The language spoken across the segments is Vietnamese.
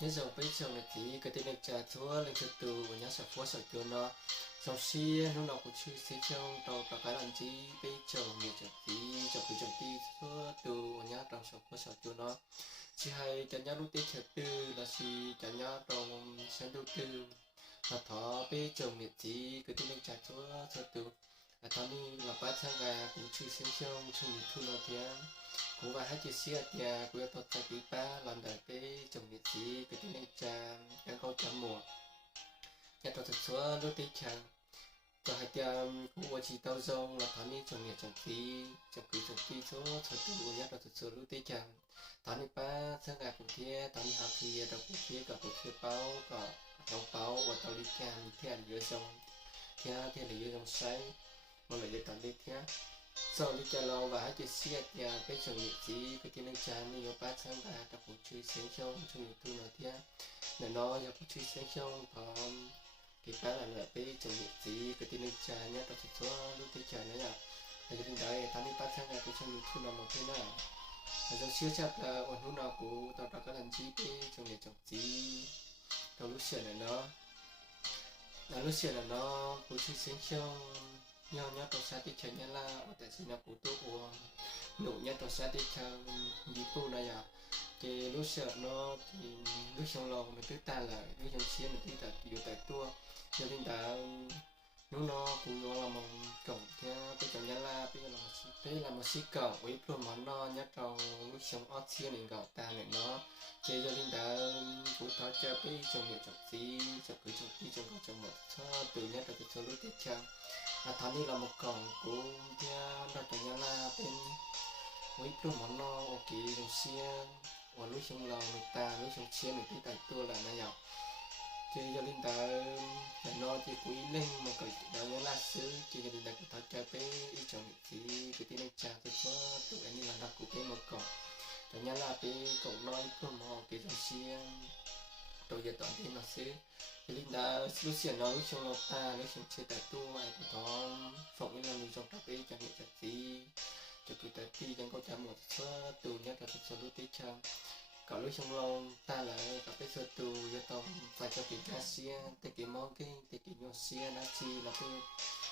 nhớ dòng bây giờ là tí cái tên trà chúa lên từ từ của nhá sập phố sập chuột nó dòng xi lúc nào cũng chưa xí trong đầu cả cái làm chi bây giờ mình chợt tí chợt tí chợt tí chúa từ của nhá trong sập phố sập chuột nó chỉ hay cho nhá lúc tí chợt từ là chỉ cho nhá trong sáng đầu tư là thọ bây giờ mình tí cái tên trà chúa sập từ là tao đi là ba tháng gà cũng chưa xí trong chung thu nó tiếng cũng và hai chiếc xe nhà của tôi tại quý ba làm đời cái trồng nhiệt gì cái tiếng cha đang câu chấm mùa nhà tôi thật số lúc đi chẳng cho hai tiệm cũng có chỉ tao rong là thằng đi trồng nhiệt trồng phí số thật sự nhà tôi thật số lúc đi chẳng thằng đi ba sang gà cũng thế thằng đi học thì đầu cũng thế cả cũng thế báo cả đóng báo và tao đi chàng theo dưới sông theo dưới dòng say mà lại tao đi theo sau đi cho lo và chỉ xe nhà cái trường nghiệp gì cái tiếng cha như ba tháng ba ta phụ truy sáng trong tu nói thế để nó cho phụ truy sáng trong thầm thì ba là cái trường nghiệp gì cái tiếng cha nhé ta chỉ số lúc tí cha nữa là hay đến đây ta đi ba tháng ba cái trường nghiệp tu nói một thế nào hay trong siêu chắc là ổn lúc nào cũng tao đã có làm gì cái trường nghiệp trồng gì tao lúc xưa là nó phụ truy sáng trong nhau nhá tôi sẽ đi chơi nhá là ở tại sao nó cũng tốt uống nụ nhá tôi sẽ đi chơi đi phụ này à thì lúc sợ nó thì lúc trong lòng mình cứ ta là lúc trong xíu mình cứ taอยู่tại tua cho nên đã lúc nó cũng nó là một cổng theo bây giờ nhá là bây giờ là một đây là một xí cổng với luôn món nó nhá trong lúc trong ót xíu này gạo ta này nó chơi cho nên đã cũng tháo cho cái trồng nhiều trồng gì trồng cứ trồng đi trồng một cho từ nhá từ từ lúc tiếp theo thằng này là một cổng của theo đó cho nhá là bên với luôn món nó ok trong xe và lúc trong lòng người ta lúc trong xe mình cứ tại tua là nó nhỏ chơi cho nên ta phải lo thì quý lên mà cởi đó nhớ là xứ chơi cho nên ta cũng tháo cho cái ý chồng thì cái tiếng cha tôi cho tụi anh là đặt của cái một cổng cho nhá là cái cổng nói luôn mà cái trong xe tôi giờ toàn tin nó xứ thì linh đã lúc xuyên nó lúc trong lột ta lúc trong chơi tại tu ai cũng có phỏng như là mình trong các ấy chẳng hiện chẳng gì cho cứ tại khi chẳng có trả một số tù nhất là số lúc tí chăng còn lúc trong lòng ta là các cái số tù do tông phải cho cái giá xe tới cái món cái nhau xe nó chi là cái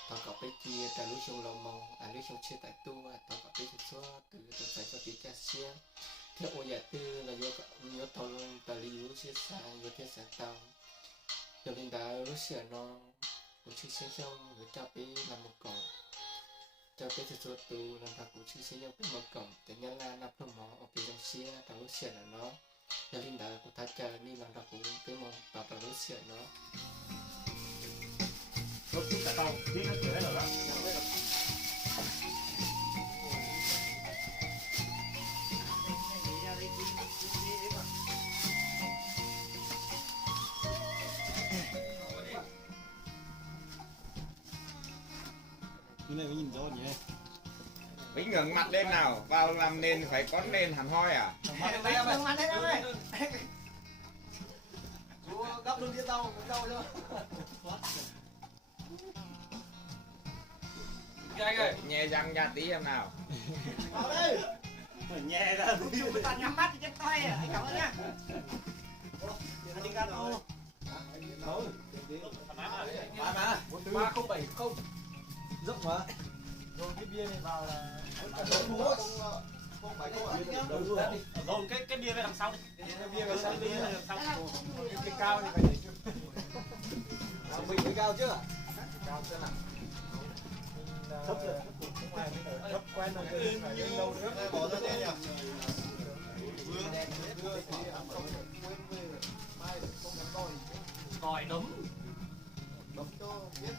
tao có cái kia tại lúc trong lòng mong lúc trong chơi tại tu tao có cái số từ tao phải cho cái giá xe theo ô giả tư là do tao luôn tao lý lúc xe xa do thế xa tao cho nên đã lúc xưa nó một chiếc xe trong người ta bị làm một cổng cho cái sự tu làm thật của chiếc xe trong cái một cổng để nhớ là nắp lông mỏ ở phía trong xe tao lúc xưa là nó cho nên đã của ta chờ đi làm thật của cái một tao lúc xưa nó lúc chúng ta tao biết nó chửi rồi đó cái này mới nhìn rõ nhỉ. Vĩnh ngẩng mặt lên nào, vào làm nền phải có nền hẳn hoi à? Ngẩng mặt lên ơi. Chú gấp luôn cái rau cho. Anh ơi, nhẹ răng ra tí em nào. Vào đây. Nhẹ ra. Chú ta nhắm mắt thì chết tay à, anh cảm ơn nhá. Anh đi ra đâu? Thôi. Mà 3070 Rộng quá. rồi cái bia này vào là không phải rồi cái bia về đằng sau đi cái bia về sau cái cao này phải Mình mới cao chứ à? cao chưa nào thấp rồi không ai biết thấp quen rồi phải lên lâu nữa bỏ ra đây nhỉ còi đấm cho biết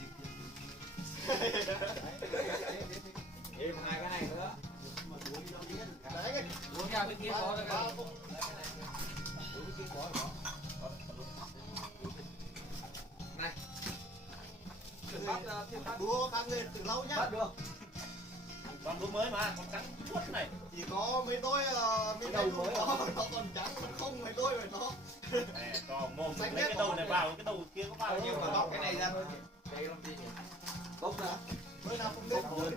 Thêm hai cái này nữa. uống ra bên kia có rồi Này. đua tăng lên từ lâu nhá. Bắt được. Còn đua mới mà, còn trắng suốt này. Chỉ có mấy đôi đầu mới nó còn trắng, nó không mấy đôi rồi nó. Còn mồm lấy cái đầu này vào, cái đầu kia có vào Nhưng mà bóc cái này ra thôi. Đây làm gì nhỉ? Bốc ra. Mới nào không biết rồi.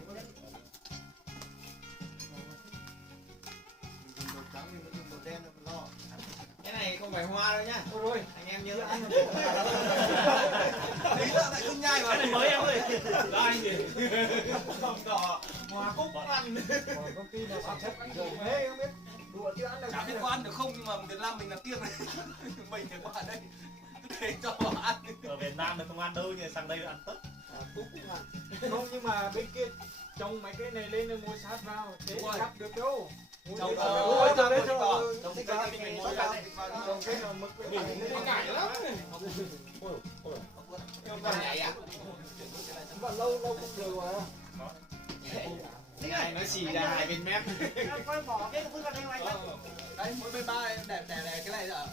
Trắng thì nó dùng màu đen nó lo. Cái này không phải phải hoa đâu nhá. Ôi rồi. Anh em nhớ ăn. Tí nữa lại không nhai Cái này mà. mới em ơi. Đây gì? Không đỏ. Hoa cúc cũng ăn. Còn công ty nào sản xuất anh rồi thế không biết. Đùa chứ ăn đâu. Chả biết có ăn được không nhưng mà Việt Nam mình là kiêng này. Mình thì qua đây. Để cho họ ăn. Ở Việt Nam thì không ăn đâu nhưng sang đây ăn tất. Cúc cũng ăn. Không nhưng mà bên kia trồng mấy cái này lên rồi mua sát vào thế cắt được đâu. Trồng Ôi trời đấy trồng trồng thích cái mình mua cái trồng cái nào mực với Nó cải lắm. nhảy à? mà lâu lâu không được mà. Này nó xì ra hai bên mép. Phải bỏ cái thứ này ngoài Đấy mỗi bên ba đẹp cái này là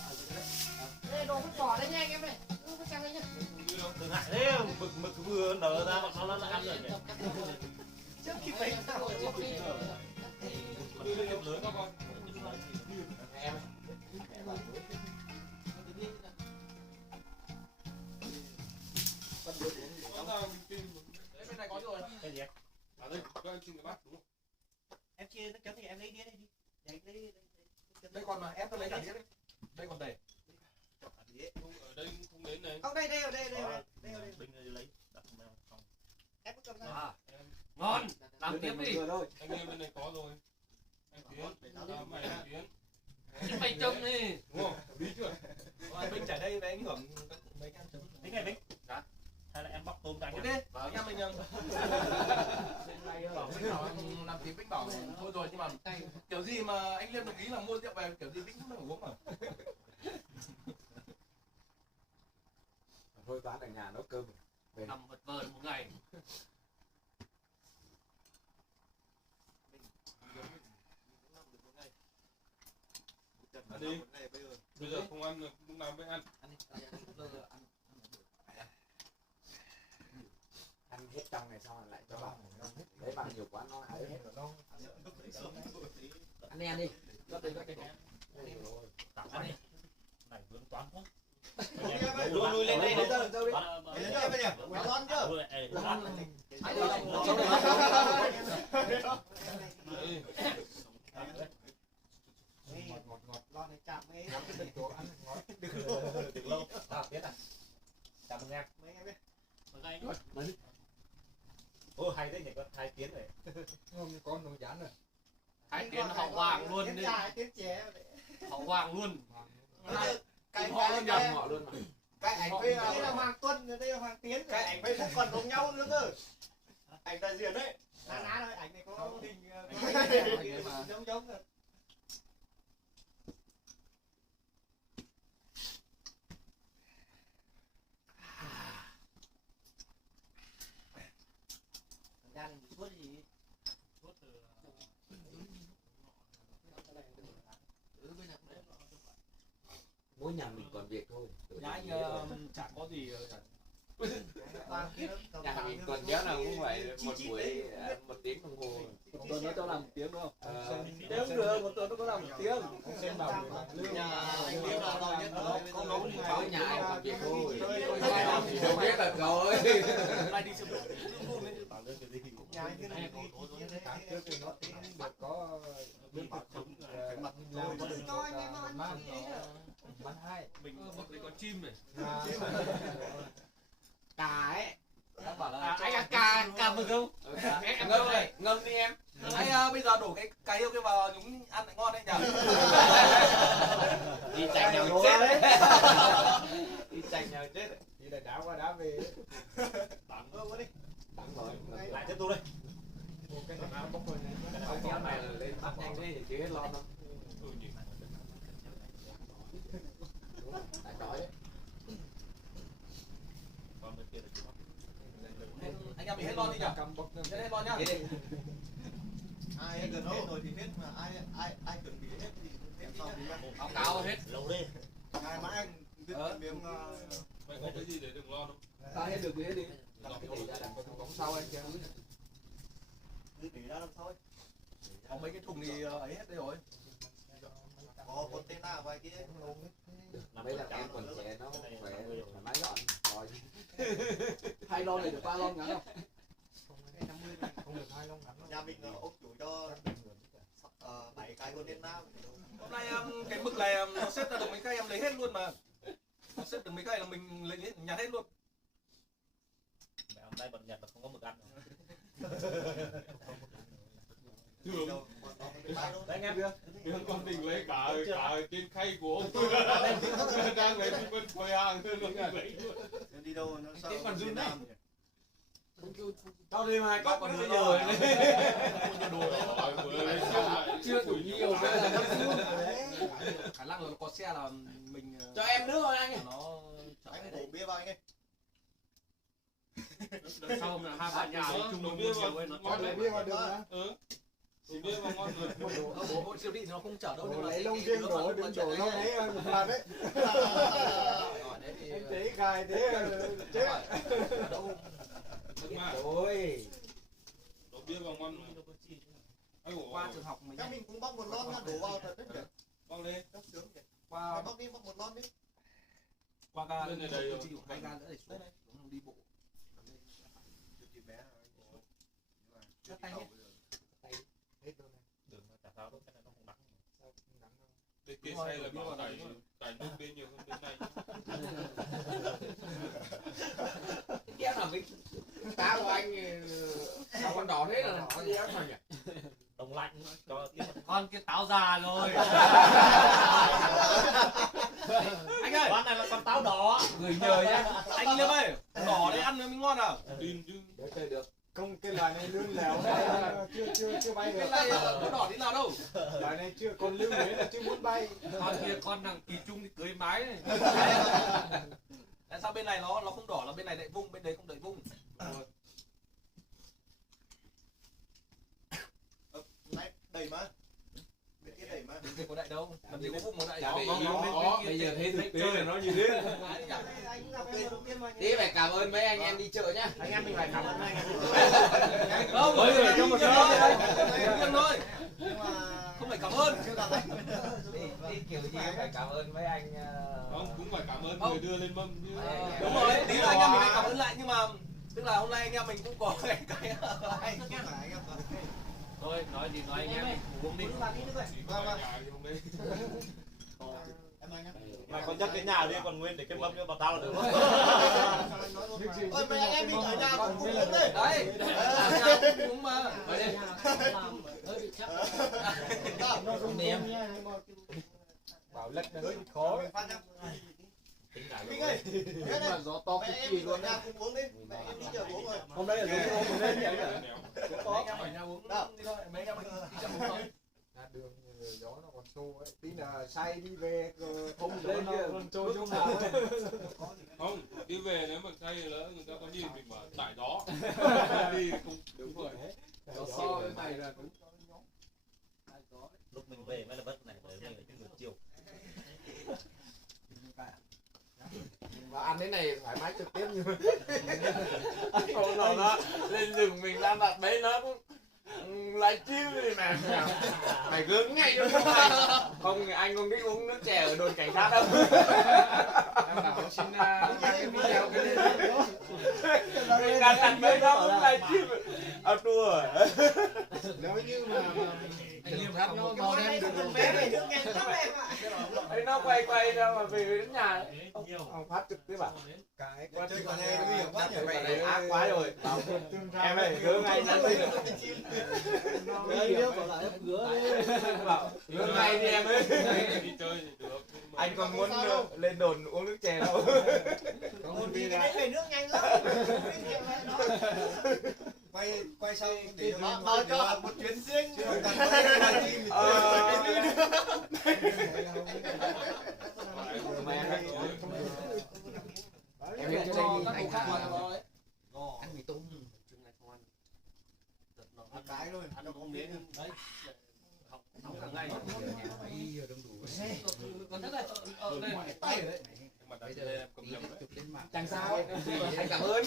đây đồ vứt bỏ đấy nha anh em này. Cứ sang đây nhá. Đừng ngại thế, mực vừa nở ra mà nó ăn rồi nhỉ. trước khi mấy sao Mực lớn các con. em bên này có rồi. Cái gì? À đây, cho anh xin cái bát đúng không? Em chia nước chấm thì em lấy đĩa đây đi. Đấy Đây còn mà em tôi lấy cả đĩa đấy. Đây còn đầy. Ở đây không đến này. không đây ở đây Bình lấy đặt mèo không. em cứ cầm ra. Ngon, làm tiếp đi. Thôi. Anh em bên này có rồi. Anh Tiến, mày anh Tiến. Chứ mày trông đi. Đúng không? Bí chưa? Binh trả đây với anh hưởng mấy cái ăn chấm. Tính ngày Vinh. Dạ. Hay là em bóc tôm cho anh Đi. nhá. Anh em mình làm tiếng Binh bảo thôi rồi nhưng mà kiểu gì mà anh Liêm đồng ý là mua rượu về kiểu gì Binh cũng phải uống mà. Thôi toán ở nhà nấu cơm Nằm vật vờ một ngày. Đi. Bây giờ không ăn được, lúc nào mới ăn. ăn hết trong này xong rồi lại cho bạn đấy bạn nhiều quá nó ấy hết rồi anh em đi Gấp đi. Tặng ăn đi. Này vướng toán quá. Lùi lên đây đi. Toán- Lên đây bây giờ. Quá lon chưa? Ôi, ê, toán. Lon này chạm mấy Được lâu. Biết à. Chào mừng em. mấy em biết. Ô hay đấy nhỉ, con hai tiếng này. Không con nó dán rồi. Hai tiếng hậu hoàng luôn Tiếng đi. dài tiếng trẻ. Hậu hoàng luôn. Cái họ luôn nhầm họ luôn mà cái ảnh Đây với là Hoàng Tuân, đây là Hoàng Tiến. cái ảnh với cũng còn giống nhau nữa cơ. Ảnh đại diện đấy. Ná thôi, ảnh này có hình giống rồi. Ra mình suốt gì? Suốt từ mỗi nhà mình còn việc thôi Nhà anh chả có gì nhà mình còn kéo nào cũng phải một buổi 1 tiếng đồng hồ một tuần nó cho làm một tiếng đúng không? nếu Không được, một tuần nó có làm một tiếng. xem bảo Nhà anh Liêm là to nhất đó. Không nấu thì có nhà anh còn việc thôi Không không biết là rồi Nay đi siêu thị. Bảo lương cái gì? nhà anh cứ này tháng trước thì nó được có lương thực thực mặt làm bán hai Mình bậc đấy có chim này. cả ấy Bảo là Anh ăn cà mực không? Em ngâm này, ngâm đi em. Anh bây giờ đổ cái yêu kia vào nhúng ăn lại ngon đấy nhỉ. đi chạy nhau chết đi chạy nhau chết đi là đá qua đá về Bán đi đắng rồi lại tiếp tục đây. một cái nào bốc rồi ông kéo này là lên bắt nhanh thế thì chứ hết lo đâu tại đói đấy Còn bên kia là chưa bắt. Anh em mình hết lon đi nhỉ? cầm bốc Hết hết lon nhá. ai gần hết rồi thì hết mà ai chuẩn bị hết thì hết xong thì Báo cáo hết. Lâu đi. ai mà anh biết miếng Mày có cái gì để đừng lo đâu. Ta hết được thì hết đi. cái gì ra đằng bóng sau anh chứ cứ để ra làm sao ấy Có mấy cái thùng thì ấy hết đây rồi. có container vài cái mấy là em còn trẻ nó khỏe thoải mái dọn rồi 2 lon này được 3 lon ngắn không? không được hai lông ngắn nhà mình ông chủ cho 7 cái con đến nam. Hôm nay cái mực này nó xếp ra được mấy cây em lấy hết luôn mà. Nó xếp được mấy cây là mình lấy hết, nhặt hết luôn. Mẹ hôm nay bọn Nhật là không có mực ăn. Đấy nghe Đường con định lấy cả trên khay của ông đang lấy đi phân quầy hàng thôi luôn lấy luôn. đi đâu nó sao? Cái còn run đấy. Nam. Tao đi mà cốc còn nữa nữa rồi. Chưa đủ nhiều. Khả năng là nó có xe là mình Cho em nước thôi anh ơi. nó Anh đổ bia vào anh ơi. Sau là hai bạn nhà chung Đổ một bia chiều vào ấy nó ngon Đổ đấy. bia vào được mà. Đổ bia vào ngon rồi. bộ siêu thị nó không chở đâu. Lấy lông riêng đổ đừng đổ lông ấy một lần đấy. Anh thấy gài thế chết. Ôi. Đổ bia vào ngon. Qua trường học mình Các mình cũng bóc một lon nó đổ vào thật đấy nhỉ. Bóc lên. Trong sướng kìa. qua Bóc đi bóc một lon đi. qua ga Bên này đầy rồi. hai ga nữa để xuống đi bộ. Cắt tay nhé. Đường mà chả sao đâu, cái này nó không đắng. Bên kia xe là bảo tải nước bên nhiều hơn bên này. Kéo nào cái cá của anh sao con đỏ thế là nó kéo sao nhỉ? Đông lạnh cho tiếp. con cái táo già rồi. Anh ơi, Con này là con táo đỏ. Người nhờ nhá. anh Liêm ơi, đỏ đấy ăn mới ngon à? Tin chứ. Được chơi được. Không cái loài này lươn lèo chưa bay được. Cái này có đỏ tí nào đâu. Loài này chưa còn lươn đấy là chưa muốn bay. Con kia con thằng Kỳ Trung thì cưới mái này. Tại sao bên này nó không đỏ là bên này lại vung, bên đấy không đợi vung? Này đẩy mà. Bên kia đẩy mà. Bên kia có đậy đâu, làm gì có vung một đậy. Chả để ý có. bây giờ thấy thực tế là nó như thế. Tí phải cảm ơn mấy anh em đi chợ nhá. Anh em mình phải cảm ơn anh em. Không, Mới rồi, cho một số. Riêng thôi, Nhưng mà không phải cảm ơn. chưa gặp anh. Đi kiểu gì cũng phải cảm ơn mấy anh. Không, cũng phải cảm ơn người đưa lên mâm chứ. Đúng rồi, tí nữa anh em mình phải cảm ơn lại nhưng mà tức là hôm nay anh em mình cũng có cái Anh em Thôi nói gì nói anh em uống đi. Chỉ có vài nhà thì không đấy. Mày còn dắt cái nhà đi còn nguyên để cái mâm cho bà tao là được. Ôi mấy anh em mình ở nhà cũng uống đấy. đấy, cũng mà. Nó không ném. Bảo lật hơi khó. Minh ơi, cái này Gió to mẹ cực em kỳ mình ở luôn nhà đấy. cùng uống đi. Mẹ em đi chợ uống rồi. Hôm nay là giống hôm nay vậy nhỉ? Mấy anh em ở nhà uống đi thôi, mấy anh em mình đi chợ uống thôi. Ra đường gió nó còn xô ấy. Tí là say đi về không lên nó còn trôi chung nào. Không, đi về nếu mà say lỡ người ta có nhìn mình bảo tải gió. Đi không đúng rồi. Gió to cái này là đúng. Lúc mình về mới là vất này, bởi vì là cái ngược chiều. Và ăn thế này thoải mái trực tiếp như không nó lên rừng mình đang đặt đấy nó cũng lại chiêu gì mà mày gớm ngay cho không anh không biết uống nước chè ở đồn cảnh sát đâu. Em bảo xin cái video cái mình đang đặt đấy nó cũng lại chiêu ở tour. Nếu như mà Anh Liêm hát nó màu đen được vé về nước nhanh lắm em ạ. Ấy nó quay ra mà về đến nhà ông phát trực tiếp bảo Cái chơi quả này nguy hiểm quá nhỉ. cái này ác quá rồi em ơi gớm ngay nhắn tin bảo gớm ngay đi em ơi. Đi chơi thì được. Anh còn muốn lên đồn uống nước chè đâu. Còn đi cái đấy về nước nhanh lắm. Quay sau để bao cho một chuyến riêng. Em biết cho đây anh khác mà ăn mì tôm. Cái luôn. Ăn không đến đấy. Học cả ngày. Còn rất là đây tay đấy. Mà đây em cầm nhầm đấy. Chẳng sao. Anh cảm ơn.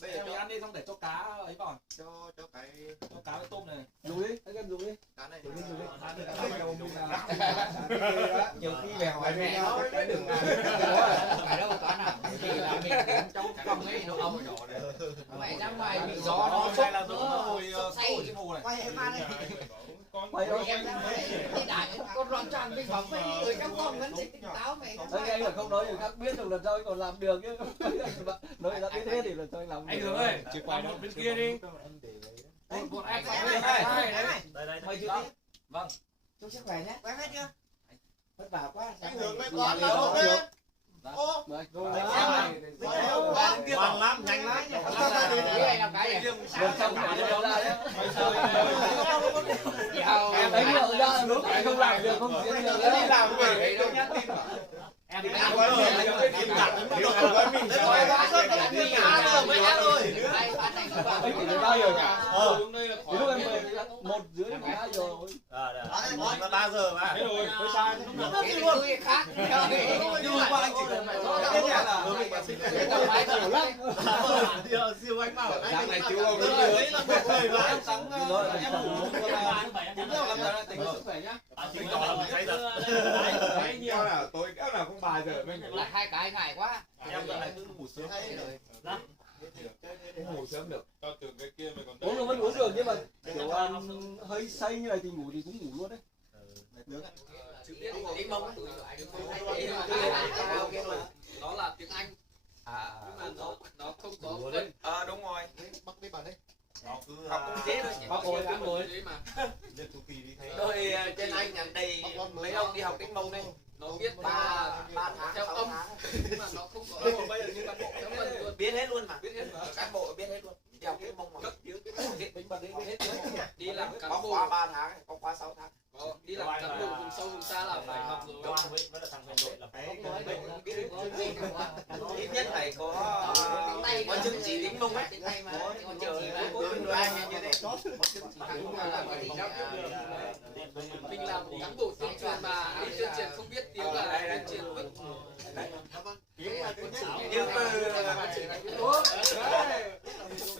bây giờ mình ăn đi xong để cho cá ấy vào, Cho cái cho cá với tôm này. Dùng đi, anh em dùng đi. cá này. Nhiều khi về hỏi mẹ nó cái đừng phải đâu toán nào. Vì là mình trong cọc phòng ấy nó ấm mày ra ngoài bị gió Nó nó say là sốc nó nữa ngồi sổ trên hồ này. Quay em ăn đi. Quay đâu? em ra ngoài đi đại con loạn tròn bên phòng với người trong phòng vẫn tỉnh táo mày Đấy, anh là không nói người khác biết được lần sau anh còn làm được chứ. Nói đã biết hết thì lần sau anh làm anh được. Hướng ơi làm một bên kia đi một anh phòng bên này Đây Mày chưa biết. vâng Chúc sức khỏe nhé. Quen hết chưa? Vất vả quá. Anh Hướng với con là ok. Ô. ngoan lắm, nhanh lắm. anh làm cái này Lần sau phải đâu ra đấy. em Đánh được ra lúc này không làm được không diễn được đấy. Đi làm về đâu nhắn tin. Em đi ăn rồi, anh chưa kịp đặt đến mức độ với mình. Anh chỉ đến 3 giờ nhỉ? Hôm nay là Lúc em về 1:30 3 giờ rồi. Là 3 giờ mà. Thế rồi. Tôi sai. cái khác Nhưng hôm qua anh chỉ cần biết là mình mà sinh Siêu anh bảo Sáng này chú ông đấy là một người mà em sáng em ngủ làm ra tỉnh sức khỏe nhá. mình tỏ là mình say thật. Đấy nhiều nào tối kéo nào không 3 giờ mình lại hai cái ngại quá Em giờ lại cứ ngủ sớm. ngủ sớm được. Tao tưởng cái kia mày còn Uống là vẫn uống được nhưng mà kiểu hơi say như này thì ngủ thì cũng ngủ luôn đấy. đi mông đó là tiếng Anh nhưng mà nó không có đúng rồi. Bắt đi bạn đi. Nó cứ học cũng dễ thôi nhỉ Bác ơi, ăn rồi. mà lên chu kỳ đi thấy. đôi trên Anh nhắn đầy mấy ông đi học tiếng Mông đây nó biết ba tháng theo âm nhưng mà nó không có bây giờ như cán bộ theo âm luôn biết hết luôn mà cán bộ biết hết luôn theo tiếng Mông mà cất tiếng biết hết đi làm cán bộ có khóa 3 tháng có khóa 6 tháng đi làm cán bộ vùng sâu vùng xa là phải học rồi với là thằng Huyền đội là phải ít nhất phải có chứng chỉ tiếng Mông ấy có chờ như thế mình làm cán bộ tuyên truyền mà đi tuyên truyền không biết tiếng là tuyên truyền vứt Nhưng mà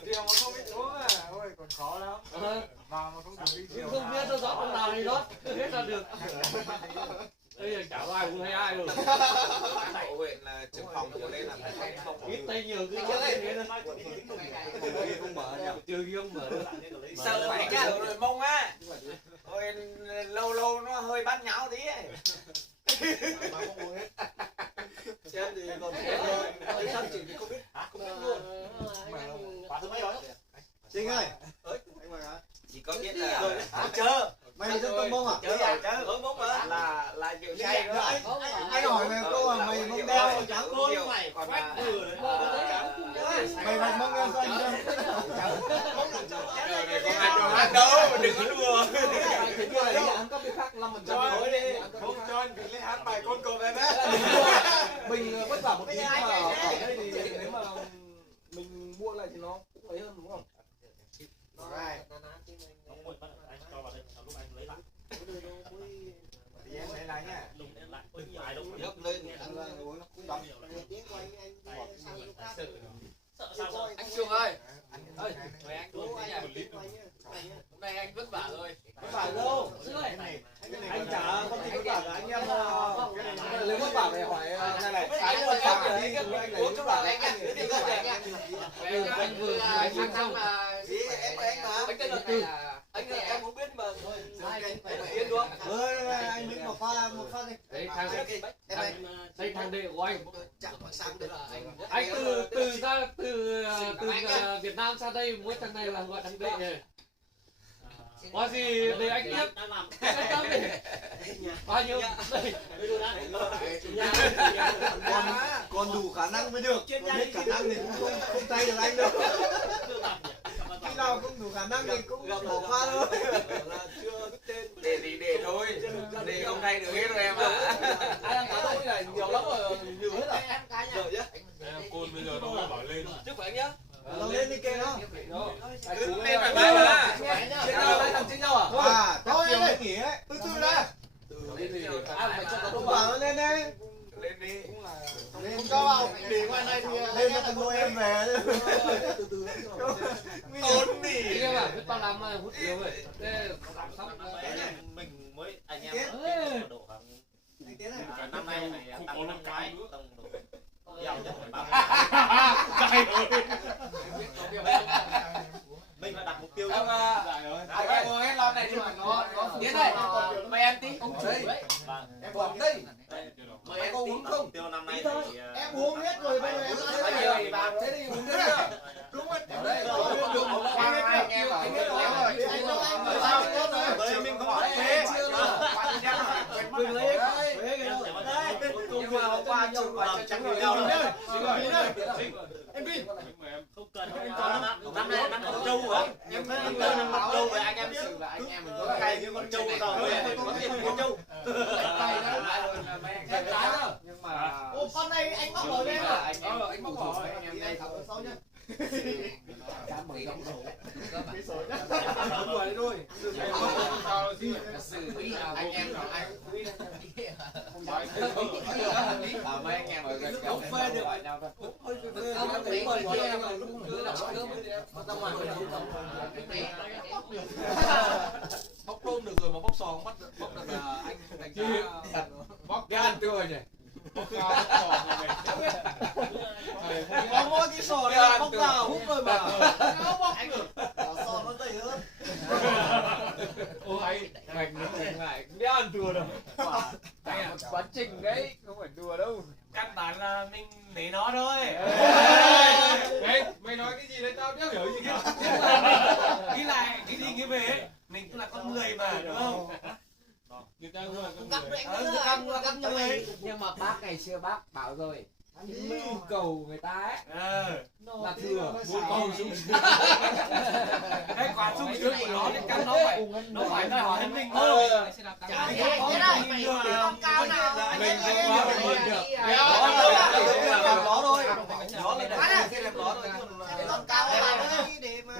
điều mà không biết uống à, ôi còn khó lắm. Vào mà không được đi Không biết nó rõ con nào thì nó hết ra được. Bây giờ chả có ai cũng thấy ai rồi. Bộ huyện là trưởng phòng của đây là phải không. Ít tay nhiều cứ chết thế thôi. Không mở nhỉ? Chưa ghi không mở. sợ phải cả rồi Mông á ôi lâu lâu nó hơi bát nhão tí ấy Xem thì còn hơi săn chỉnh thì không biết. Không biết luôn. quả thứ mấy rồi? Trinh ơi. Anh mời hả? chỉ có biết là chờ Mày là dân Tân Mông à? chờ ở Mông mà là nhiều say nữa Anh hỏi về câu là mày Mông đeo trắng luôn mày còn mày mày Mông đeo xanh chưa? giờ này không ai cho hát đâu đừng có đùa Thế chưa đấy ăn cắp cái khác 5% thôi đi. Không cho anh lấy hát bài con cờ về đấy. Mình vất vả một tí mà ở đây thì nếu mà mình mua lại thì nó cũng ấy hơn đúng không? Right. Ông ngồi bắt anh cho vào đây, lúc anh lấy lại. Thì em lấy lại nha. Lùng em lại, ôi nhiều ai đâu. Nhấc lên ăn uống nó cũng đóng. Sợ sao rồi? anh Trường ơi ơi mời anh uống nhỉ hôm nay anh vất vả rồi Vất vả đâu? Anh chả không thì vất vả là anh em nếu vất vả phải hỏi này này. anh vất vả ơi đi anh uống vất chút vả vào anh nhá anh vừa anh sang thăm mà Em mà. anh tên là từ anh là em muốn biết mà tiên đúng không Anh Minh một pha đi. đấy thằng đệ của anh Chẳng mà sang được là anh từ Việt Nam sang đây mỗi thằng này là gọi thằng đệ rồi có gì để anh tiếp anh tâm đi bao nhiêu còn đủ khả năng mới được. Còn hết khả năng thì cũng không tay được anh đâu. Khi nào không đủ khả năng thì cũng bỏ qua thôi. để thôi để không thay được hết rồi em ạ Ai ăn cá đâu này nhiều lắm rồi, nhiều hết rồi. Rồi nhá. Côn bây giờ nó mới bảo lên. chúc khỏe nhá Nó lên đi kê nó. cứ lên phải bay mà Chiến nhau hai thằng chiến nhau à? À, thôi em mới nghỉ ấy. Từ từ đã. Mày cho nó Đúng bảo nó lên đi. lên đi Lên cho vào để ngoài này thì lên cho thằng em về. Từ từ tốn đi Cái mà biết bao năm hút nhiều rồi. Thế làm xong Mình mới anh em độ khoảng năm nay này Không tăng có năm năm ngoái cái nữa. tầm độ giàu nhất phải 3. Tiến đây, mời em tí. Em còn đây. Mời em Có tí. uống không? Tiêu năm nay thì Em uống hết rồi bây giờ em Bao nhiêu thì bà? Thế thì uống hết nhá. đúng rồi. Ở đây rồi. Anh em bảo. Anh biết rồi. Anh đâu anh mới sao tốt rồi. Bây mình không bắt thế chưa đâu. Đừng lấy. nhưng mà hôm qua chụp chẳng được đâu. Em Vin. Không cần năm nay năm con trâu hả? Nhưng mà năm con trâu về anh em xử là anh em mình có cày như con trâu tao về có tiền con trâu. Nhưng mà Ô con này anh bóc rồi đấy. anh bóc rồi. Anh em đây Thằng sau nhá. cảm ơn ông rồi. Đúng rồi rồi. Xử lý anh em anh bảo mấy anh em ở gần cổng phê được gọi nhau thôi. Bóc tôm được rồi mà bóc sò không bắt được. Bóc được là anh đánh giá. Bóc gan tươi nhỉ. Có mỗi cái sò này bóc vào hút rồi mà. Không bóc được. Sò nó dày hơn. Ôi mạch nó lại biết ăn đùa đâu. Cả một quá trình đấy, không phải đùa đâu. Căn bản là mình lấy nó thôi. Mày nói cái gì đấy tao biết hiểu gì kia. Nghĩ lại cái đi cái về ấy, mình cũng là con người mà đúng không? Người ta cũng là con Cắt người. với Căng là con người. Nhưng mà bác ngày xưa bác bảo rồi, nhu cầu người ta ấy là thừa, muốn cầu sung. Cái quả sung sướng của nó thì căn nó phải đòi hỏi mình thôi. Chả thế đây. Con cao nào. Mình không có mình được. Làm nó thôi. Nó là để cái làm nó thôi. Con cao là nó để mà.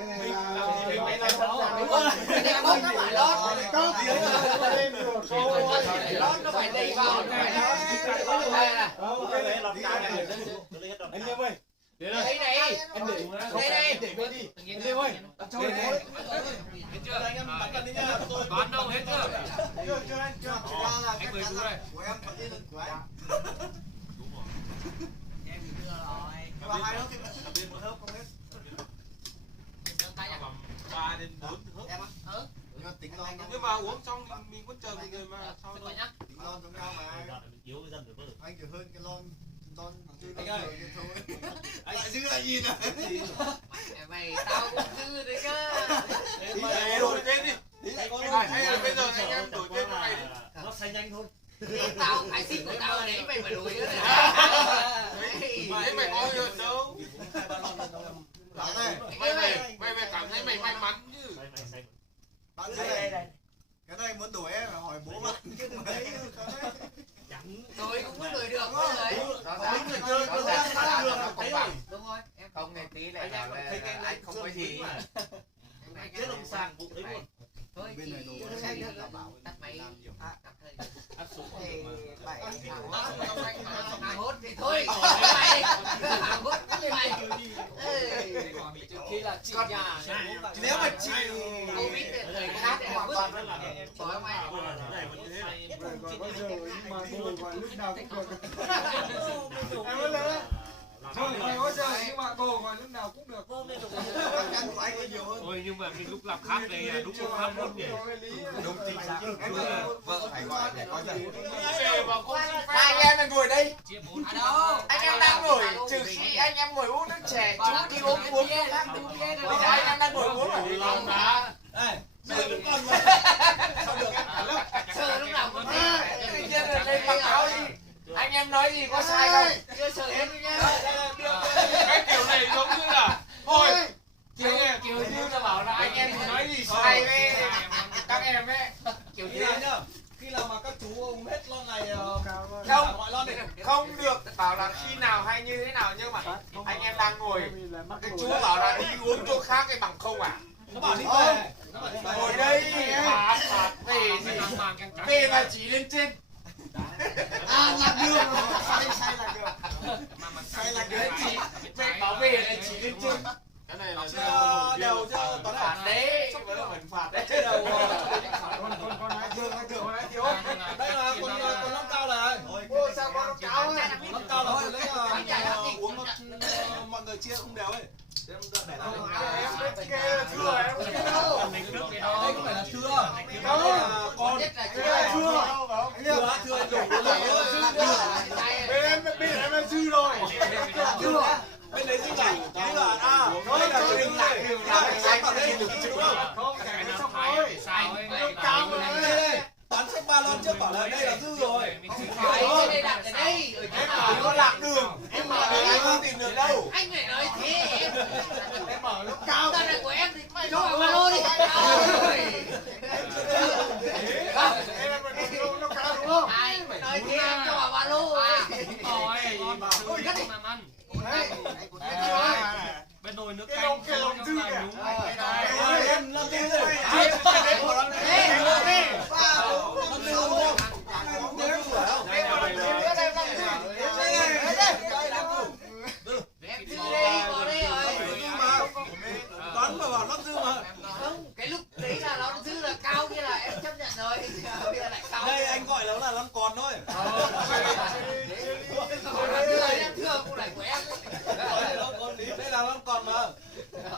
Mình mới làm nó. Đúng rồi. Cái này bóc nó phải lót. Có gì lót nó phải đầy vào. Anh em ơi. Đây này. Em để đây đây. Để bên đi. Anh em ơi. Cho đây. Anh em bắn cần đi nha. Bán đâu hết chưa? Chưa anh chưa. Anh cười chú đây. Của em vẫn đi lên của anh. Em bị đưa rồi. Và hai đó thì đặc biệt một hớp không hết. 3 đến 4 hớp. Em á? Nhưng mà tính lon Nhưng mà uống xong thì mình vẫn chờ một người mà sau đó. tính lon giống nhau mà. Anh chỉ hơn cái lon dư anh ơi anh lại dư lại nhìn à Mày tao cũng dư đấy cơ. Mày đổi tên đi. Hay là bây giờ anh em đổi tên cho mày đi. Nó xanh nhanh thôi. Tao phải xin của tao đấy mày mà đổi nữa. Đấy mày có hiện đâu. bảo này Mày cảm thấy mày may mắn chứ. bạn ơi cái này muốn đổi em phải hỏi bố bạn chứ đừng thấy Đổi cũng có đổi được thôi đấy. nó ra Nó công bằng. Đúng rồi. Em không thì tí lại bảo là anh không có gì. Chết ông sàng vụ đấy luôn. Thôi bên này đồ tắt máy. Ăn súng thì bảy Hàng hốt thì thôi. Mày. Hàng hốt cái mày. Khi là chị nhà. nếu mà chị Covid thì người khác thì hoàn toàn là bỏ mày. bao giờ nhưng mà ngồi gọi lúc nào cũng được em nói lên mày có giờ nhưng mà cô gọi lúc nào cũng được ăn của anh nhiều hơn Ôi nhưng mà mình lúc làm khác này đúng lúc khác luôn nhỉ. Đúng chính xác. Vợ phải gọi để có gì. Anh em đang ngồi đây. Anh em đang ngồi trừ khi anh em ngồi uống nước chè chú đi uống uống khác. Bây giờ anh em đang ngồi uống ở lòng đá. bây giờ còn mà sao được Sợ lúc nào cũng thế. Tự nhiên là lên mặc áo đi. Anh em nói gì có sai không? Chưa sợ hết nhá. Cái kiểu này giống như là thôi Kiểu như là bảo là anh em nói gì sai với các em ấy. Kiểu như Như nhá. Khi nào mà các chú uống hết lon này không mọi lon này không được bảo là khi nào hay như thế nào nhưng mà anh em đang ngồi cái chú bảo là đi uống chỗ khác cái bằng không à? nó bảo đi về. Ngồi đây phạt về gì về mà chỉ lên trên lạc đường sai lạc đường sai lạc đường chỉ về bảo về là chỉ lên trên cái này là Đều cho toàn phạt đấy vẫn phạt đấy chứ đâu con nói thường thiếu đây là con lông cao này. ôi sao con nó cáo ấy Lông cao là hồi đấy uống mọi người chia không đều ấy. Em để em biết kia thừa em biết đâu đây không phải là thưa. con thưa anh Dũng Bên dư rồi. bên đấy dư là à thôi là cái đinh lại là sách vào đây đúng không? Không, cái này xong rồi. Nó cao rồi. Đây toán sách ba lon trước bảo là đây là dư rồi. Cái đây đặt ở đây. Em bảo nó lạc đường. Em bảo là không tìm được đâu. Anh phải nói thế em. Em bảo nó cao. Ra này của em thì cho vào ba lô đi. Em nó cao đúng không? Ai phải nói thế em cho vào ba lô. Ôi, cắt đi. Bên nồi nước Cái canh lồng dư kìa. Em làm gì đây? Toán mà bảo lót dư mà. Không, cái lúc đấy là nó dư là cao kia là em chấp nhận rồi. Bây giờ lại cao. Đây anh gọi nó là lon còn thôi. Em thưa cũng lại của em. Đây là lon còn mà.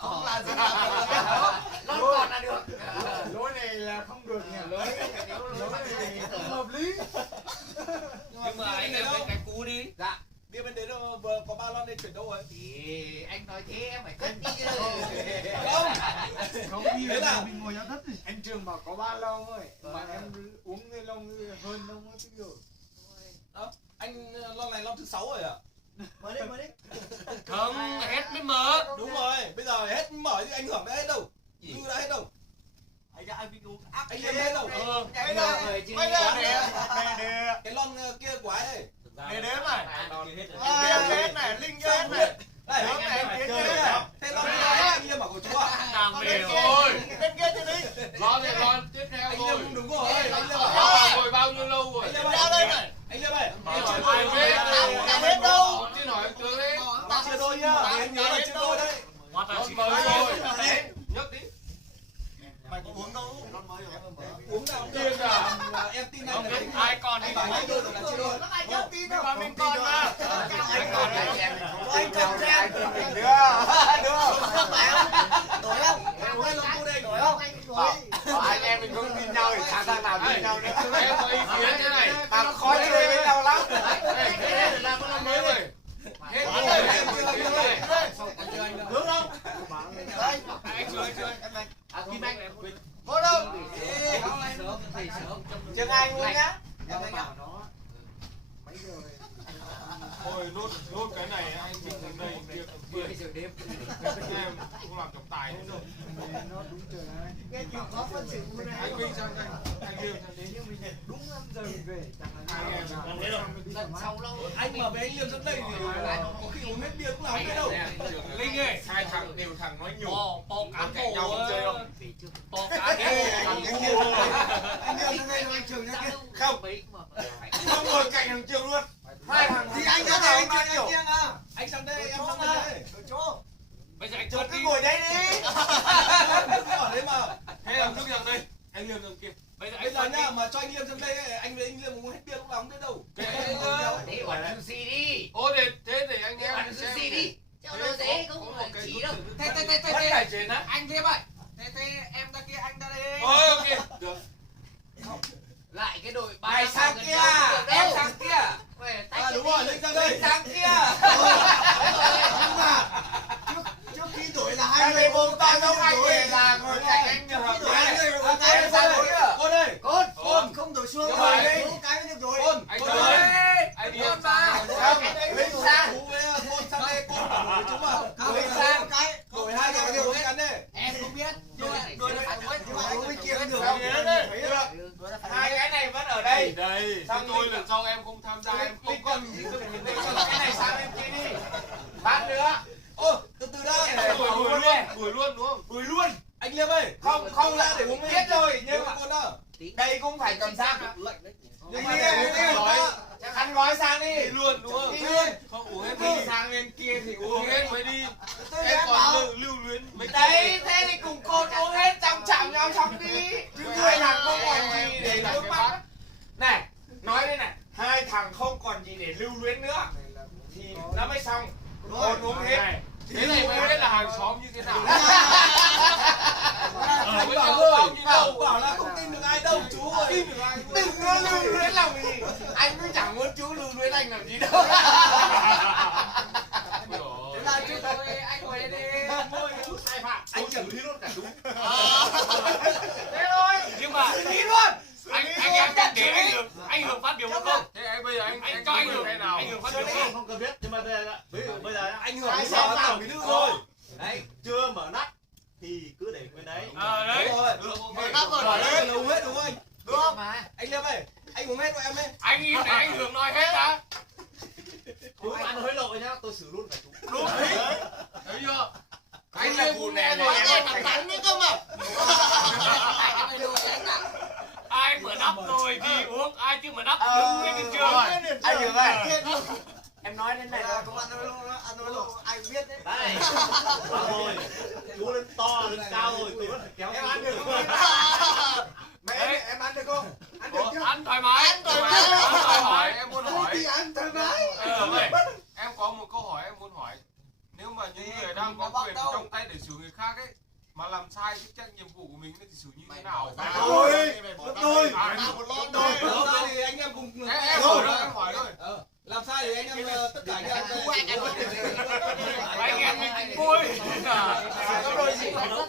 Không là gì lon còn là được. Lối này là không được nhỉ. Lối này không hợp lý. Nhưng mà anh em cái cú đi. Dạ. Bia bên đấy nó vừa có 3 lon đây chuyển đâu rồi? Thì anh nói thế em phải cất đi rồi. Không. Không đi Đấy là mình ngồi nhau thất. Anh Trường bảo có 3 lon thôi. Mà em uống cái lon hơn lon mới thích rồi. Anh lon này lon thứ 6 rồi à? Mở đi. Không, hết mới mở. Đúng rồi, bây giờ hết mở chứ ảnh hưởng đã hết đâu. Dư đã hết đâu. Anh em hết đâu. Bây giờ để Cái lon kia của ai đây? để đếm này. Hết này, Linh hết này. Đây, thế lon kia anh em bảo của chú à? Càng về rồi. Bên kia thì đi. Lon tiếp theo Anh rồi. em đúng rồi, anh em bảo. Rồi bao nhiêu lâu rồi? Anh em ơi. Anh em ơi. Em chia đôi Làm hết đâu. Chứ nói em chưa đấy. chia đôi nhá. Em nhớ là chia đôi đấy. Lon mới rồi. Nhấc đi. Mày có uống đâu? Uống nào Tiền à? Em tin anh là tính. Ai còn đi. Anh bảo chia đôi rồi là chia đôi. Không tin đâu. Mình còn mà. Anh còn anh cầm xem. Được không? Đổi không? Em uống lon cô đây đổi không? Anh em mình không tin nhau thì chả thằng nào tin nhau nữa. Em có ý kiến thế này. Mà khó chơi với nhau lắm. Thế là con mới rồi. Hết rồi. Đúng không? Anh chưa. Kim Anh Có đâu? Trường Anh luôn nhá. Thôi nốt cái này anh chỉnh đến đây kia kia. Em không làm trọng tài nữa đâu. Nó đúng trời ơi. Nghe chịu khó phân xử này. Anh Vinh sang đây, anh Liêm sang đây. Đúng 5 giờ mình về. Anh em Làm thế rồi. lần sau lâu. Anh mà với anh Liêm dẫn đây thì có khi uống hết bia cũng là không biết đâu. Linh ơi, Hai thằng đều thằng nói nhủ. bò cán cạnh nhau không chơi không? bò cán Anh Liêm sang đây anh Trường nhá. Không. Không ngồi cạnh thằng Trường luôn. Hai thằng Thì anh có thể anh nói nhủ. Anh sang đây, em sang đây. Chỗ. bây giờ anh Trường chốt cứ đi. ngồi đây đi. Ở đấy mà. Hay làm nước sang đây, anh Liêm sang kia. Bây giờ Bây anh giờ chốt đi. nhá, mà cho anh Liêm sang đây, anh với anh Liêm uống hết bia cũng là không biết đâu. Thế quản sushi đi. Ô thế để anh Thế em quản xem sushi này. đi. Cho nó dễ không phải chỉ đâu. Bắt cải trên á. Anh Liêm ơi. Thế em ra kia anh ra đây. Ok, được. Lại cái đội ba Mày năm sang gần kia. nhau được Em đâu. sang kia. Về tách À cái đúng đi. rồi, Linh sang đây. Linh sang kia. Nhưng mà trước khi đổi là hai Hai người người buông tay không anh về là ngồi cạnh anh nhờ hợp Hai người đấy. buông tay Em sang rồi. kia. Cô đây. Côn. Không đổi xuống Đúng rồi. rồi. Uống cái mới được rồi. Côn. Anh Cô chốt đây. đi. Anh Côn Liêm mà. Không, Linh sang. Cú với Côn sang đây, Côn đổi chú mà. Linh sang. Cái. Đổi hai cái đều cắn đây. Em không biết. Nhưng mà anh mới chia được. Không, hai cái này vẫn ở đây. Đây, Sang thế tôi Linh. lần sau em không tham gia em không Linh còn cái này sang bên kia đi. Bát nữa. Ô, từ từ đã. đuổi luôn đúng không? Đuổi luôn. Anh Liêm ơi. Không ra để uống biết rồi nhưng mà Côn đó. đây cũng phải cầm sang. Nhưng mà để uống gói. Khăn gói sang đi. Đi luôn đúng không? Đi luôn. Không uống hết Đi đi. sang bên kia thì Uống hết mới đi. Tôi Em đã còn bảo. lưu luyến mấy đấy thế thì cùng côn uống hết trong chạm nhau xong đi chứ hai thằng không còn gì để nước mắt này nói đây này hai thằng không còn gì để lưu luyến nữa thì nó mới xong côn uống hết Thế này mới biết là hàng xóm như thế nào. Anh bảo rồi, bảo là không tin được ai đâu. chú ơi. Đừng có lưu luyến lòng gì. Anh cũng chẳng muốn chú lưu luyến anh làm gì đâu. Thế là chú tôi anh ngồi đây đi. Chú sai phạm. Anh chẳng lý luôn cả chú. Thế thôi. Nhưng mà Lý luôn. anh em để anh Hưởng phát biểu một câu. Thế anh bây giờ Anh cho anh Hưởng thế nào? anh Hưởng phát biểu một Anh câu. không cần biết, nhưng mà bây giờ Anh Hưởng ai đi sai vào phạm tổng bí thư thôi. Đấy, chưa mở nắp thì cứ để nguyên đấy. Đấy. Mở nắp rồi đấy là uống hết đúng không anh? Được không? Anh Liêm ơi, anh uống hết của em ấy. Anh im để anh Hưởng nói hết đã. Chú ăn hối lộ nhá, tôi xử luôn cả chú. Đúng đấy. Thấy chưa? Anh là cụ nè rồi em thẳng thắn nữa cơ mà. Ai mở nắp rồi thì uống, ai chưa mở nắp đứng nguyên trên trường. Anh Hưởng ơi. Em nói đến này là không ăn hối lộ, ai cũng biết đấy. Đây. Rồi. Chú lên to lên cao rồi, tôi vẫn phải kéo. Em ăn được không? Mẹ em ăn được không? Ăn được chưa? Ăn thoải mái. Ăn thoải mái. Ăn thoải mái. Em muốn hỏi. Thì ăn thoải mái. Vậy. Em có một câu hỏi em muốn hỏi. Nếu mà những người đang có quyền trong tay để xử người khác ấy mà làm sai cái trách nhiệm vụ của mình thì xử như thế nào? Tôi một lon làm sai thì anh em cùng Em hỏi thôi, em hỏi thôi. làm sai thì anh em tất cả anh Anh em mình cũng vui.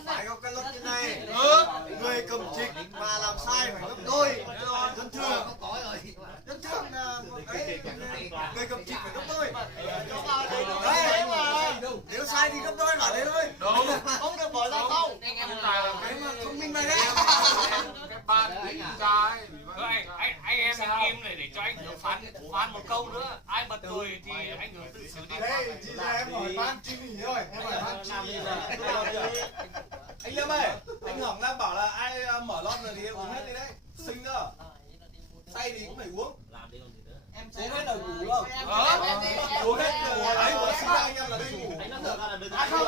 phải có cái luật như này. Người cầm trịch mà làm sai phải gấp đôi. Dân thường người cầm trịch phải gấp đôi. Đấy, nếu sai thì gấp đôi bảo thế thôi. Đúng. Không được bỏ ra không. Hiện tại là cái Thông minh này đấy. Cái ban tính trai. Anh em mình im này để cho anh Hưởng phán một câu nữa. Ai bật cười thì anh Hưởng tự xử đi. Đây, chị ra em hỏi ban chi nghỉ rồi. Em hỏi ban chi nghỉ rồi. Anh Liêm ơi, anh Hưởng đang bảo là ai mở lon rồi thì uống hết đi đấy. Xinh nữa. Say thì cũng phải uống. Uống hết là ngủ đâu. Uống hết rồi đấy, uống xin anh em là đi ngủ. Anh nó thở ra là đừng. Không,